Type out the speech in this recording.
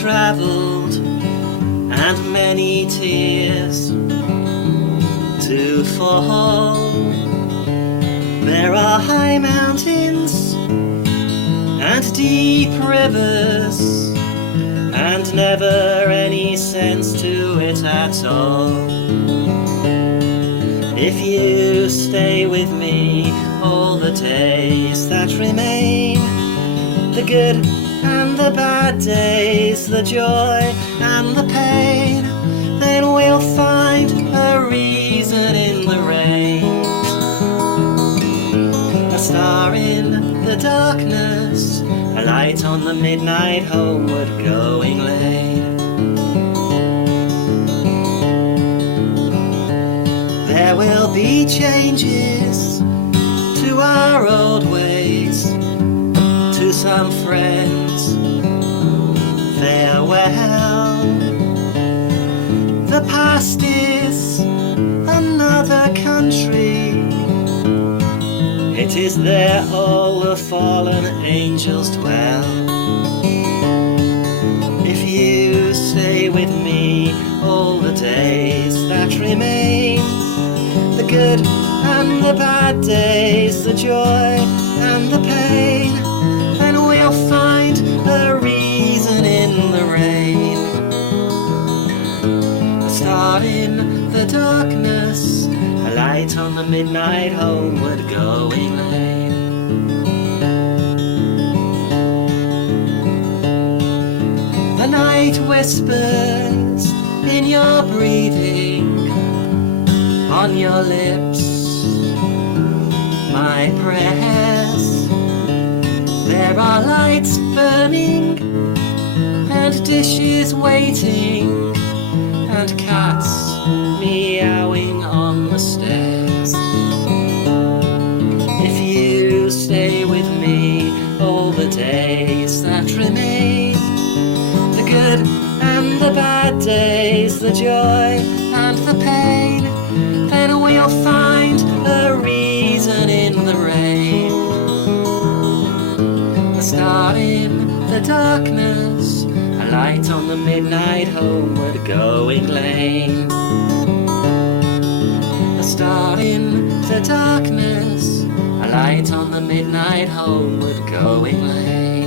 travelled and many tears to fall. There are high mountains and deep rivers, and never any sense to it at all. If you stay with me all the days that remain, the good and the bad days, the joy and the pain, then we'll find a reason in the rain. A star in the darkness, a light on the midnight homeward going lane. There will be changes to our old ways, to some friends, farewell. The past is another country. It is there all the fallen angels dwell. If you stay with me all the days that remain, the good and the bad days, the joy and the pain, then we'll find a reason in the rain. A star in the darkness, a light on the midnight homeward going lane. The night whispers in your breathing, on your lips my prayers. There are lights burning and dishes waiting and cats meowing on the stairs. If you stay with me all the days that remain, the good and the bad days, the joy and the pain, then we'll find a reason in the rain. A star in the darkness, a light on the midnight homeward going lane. A star in the darkness, a light on the midnight homeward going lane.